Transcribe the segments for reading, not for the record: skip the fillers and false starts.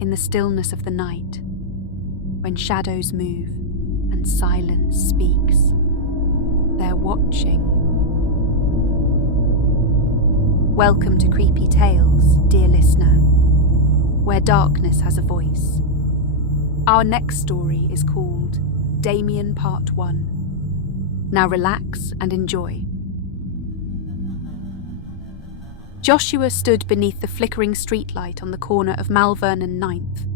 in the stillness of the night, when shadows move and silence speaks, they're watching. Welcome to Creepy Tales, dear listener, where darkness has a voice. Our next story is called Damian Part 1. Now relax and enjoy. Joshua stood beneath the flickering streetlight on the corner of Malvern and 9th,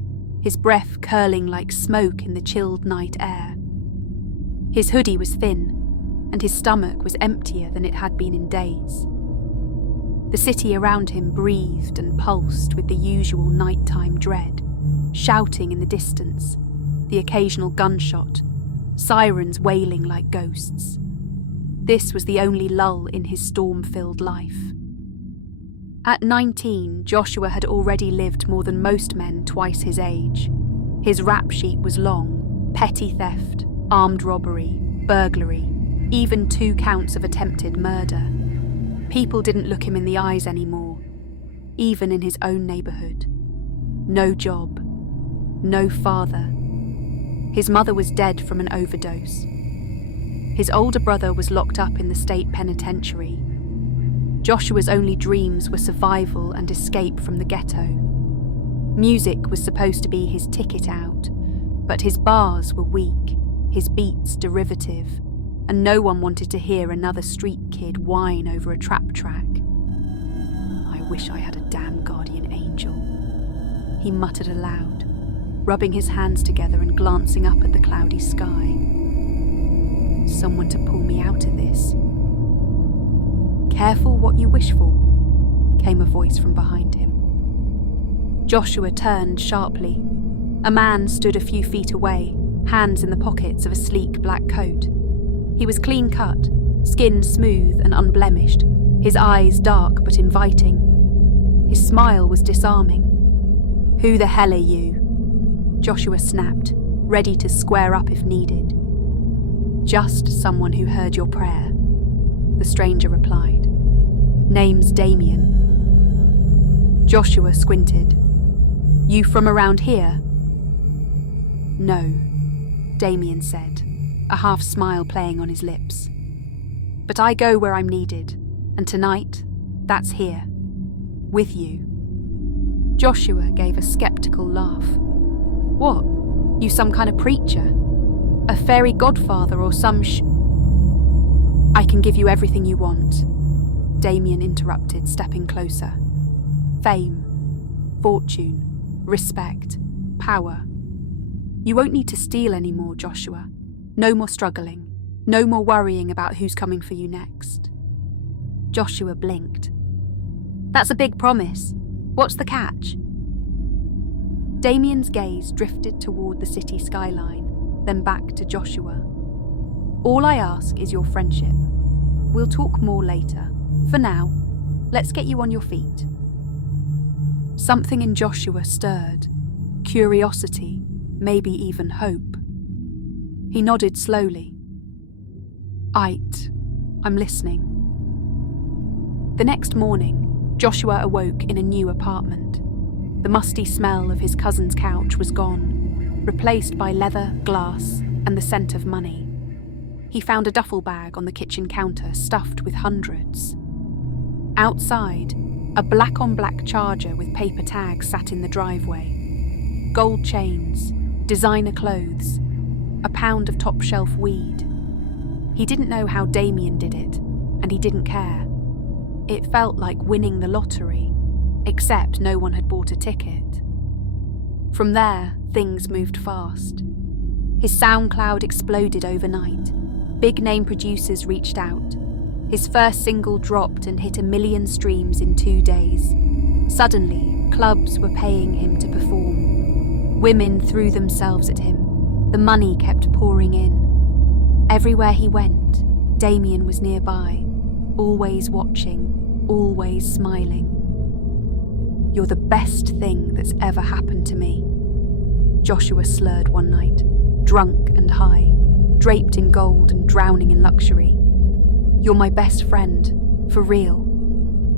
his breath curling like smoke in the chilled night air. His hoodie was thin, and his stomach was emptier than it had been in days. The city around him breathed and pulsed with the usual nighttime dread, shouting in the distance, the occasional gunshot, sirens wailing like ghosts. This was the only lull in his storm-filled life. At 19, Joshua had already lived more than most men twice his age. His rap sheet was long: petty theft, armed robbery, burglary, even 2 counts of attempted murder. People didn't look him in the eyes anymore, even in his own neighbourhood. No job, no father. His mother was dead from an overdose. His older brother was locked up in the state penitentiary. Joshua's only dreams were survival and escape from the ghetto. Music was supposed to be his ticket out, but his bars were weak, his beats derivative, and no one wanted to hear another street kid whine over a trap track. I wish I had a damn guardian angel, he muttered aloud, rubbing his hands together and glancing up at the cloudy sky. Someone to pull me out of this. Careful what you wish for, came a voice from behind him. Joshua turned sharply. A man stood a few feet away, hands in the pockets of a sleek black coat. He was clean-cut, skin smooth and unblemished, his eyes dark but inviting. His smile was disarming. "Who the hell are you?" Joshua snapped, ready to square up if needed. "Just someone who heard your prayer," the stranger replied. "Name's Damian." Joshua squinted. "You from around here?" "No," Damian said, a half-smile playing on his lips. "But I go where I'm needed, and tonight, that's here. With you." Joshua gave a skeptical laugh. "What? You some kind of preacher? A fairy godfather or some I can give you everything you want," Damian interrupted, stepping closer. "Fame, fortune, respect, power. You won't need to steal anymore, Joshua. No more struggling. No more worrying about who's coming for you next." Joshua blinked. "That's a big promise. What's the catch?" Damian's gaze drifted toward the city skyline, then back to Joshua. "All I ask is your friendship. We'll talk more later. For now, let's get you on your feet." Something in Joshua stirred. Curiosity, maybe even hope. He nodded slowly. "Aight, I'm listening." The next morning, Joshua awoke in a new apartment. The musty smell of his cousin's couch was gone, replaced by leather, glass, and the scent of money. He found a duffel bag on the kitchen counter stuffed with hundreds. Outside, a black-on-black Charger with paper tags sat in the driveway. Gold chains, designer clothes, a pound of top-shelf weed. He didn't know how Damian did it, and he didn't care. It felt like winning the lottery, except no one had bought a ticket. From there, things moved fast. His SoundCloud exploded overnight. Big-name producers reached out. His first single dropped and hit 1 million streams in 2 days. Suddenly, clubs were paying him to perform. Women threw themselves at him. The money kept pouring in. Everywhere he went, Damian was nearby, always watching, always smiling. "You're the best thing that's ever happened to me," Joshua slurred one night, drunk and high, draped in gold and drowning in luxury. "You're my best friend, for real.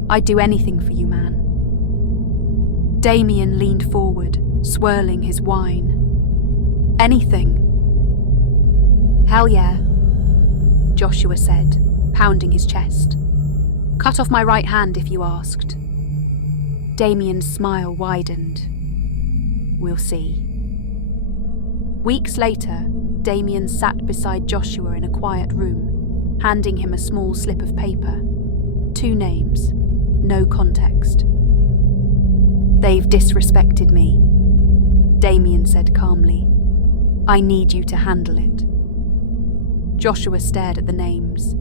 I'd do anything for you, man." Damian leaned forward, swirling his wine. "Anything." "Hell yeah," Joshua said, pounding his chest. "Cut off my right hand if you asked." Damian's smile widened. "We'll see." Weeks later, Damian sat beside Joshua in a quiet room, handing him a small slip of paper. 2 names, no context. "They've disrespected me," Damian said calmly. "I need you to handle it." Joshua stared at the names.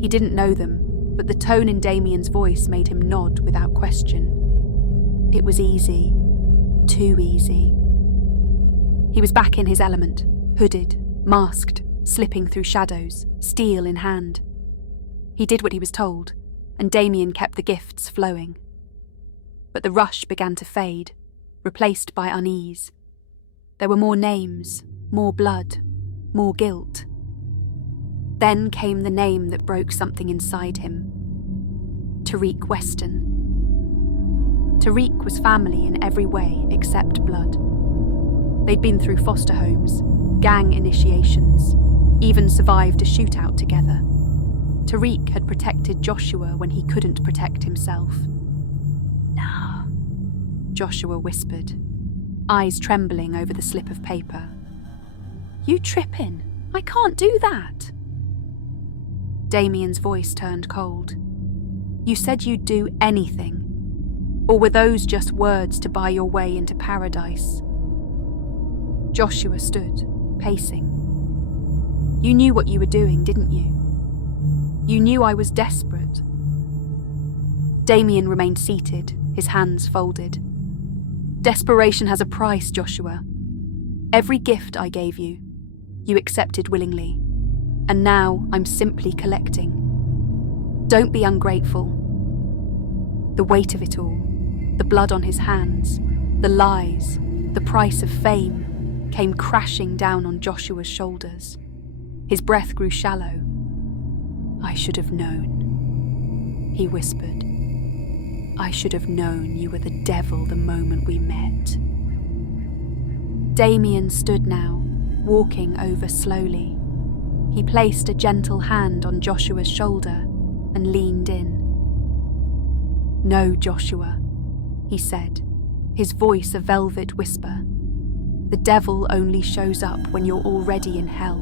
He didn't know them, but the tone in Damian's voice made him nod without question. It was easy, too easy. He was back in his element, hooded, masked, slipping through shadows, steel in hand. He did what he was told, and Damian kept the gifts flowing. But the rush began to fade, replaced by unease. There were more names, more blood, more guilt. Then came the name that broke something inside him. Tariq Weston. Tariq was family in every way except blood. They'd been through foster homes, gang initiations, even survived a shootout together. Tariq had protected Joshua when he couldn't protect himself. "No," Joshua whispered, eyes trembling over the slip of paper. "You trippin'? I can't do that." Damian's voice turned cold. "You said you'd do anything. Or were those just words to buy your way into paradise?" Joshua stood, pacing. "You knew what you were doing, didn't you? You knew I was desperate." Damian remained seated, his hands folded. "Desperation has a price, Joshua. Every gift I gave you, you accepted willingly. And now I'm simply collecting. Don't be ungrateful." The weight of it all, the blood on his hands, the lies, the price of fame, came crashing down on Joshua's shoulders. His breath grew shallow. "I should have known," he whispered. "I should have known you were the devil the moment we met." Damian stood now, walking over slowly. He placed a gentle hand on Joshua's shoulder and leaned in. "No, Joshua," he said, his voice a velvet whisper. "The devil only shows up when you're already in hell."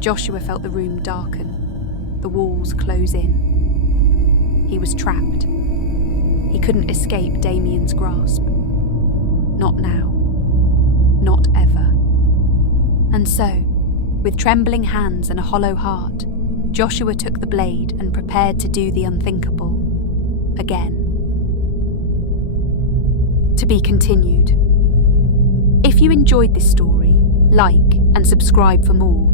Joshua felt the room darken, the walls close in. He was trapped. He couldn't escape Damian's grasp. Not now. Not ever. And so, with trembling hands and a hollow heart, Joshua took the blade and prepared to do the unthinkable. Again. To be continued. If you enjoyed this story, like and subscribe for more.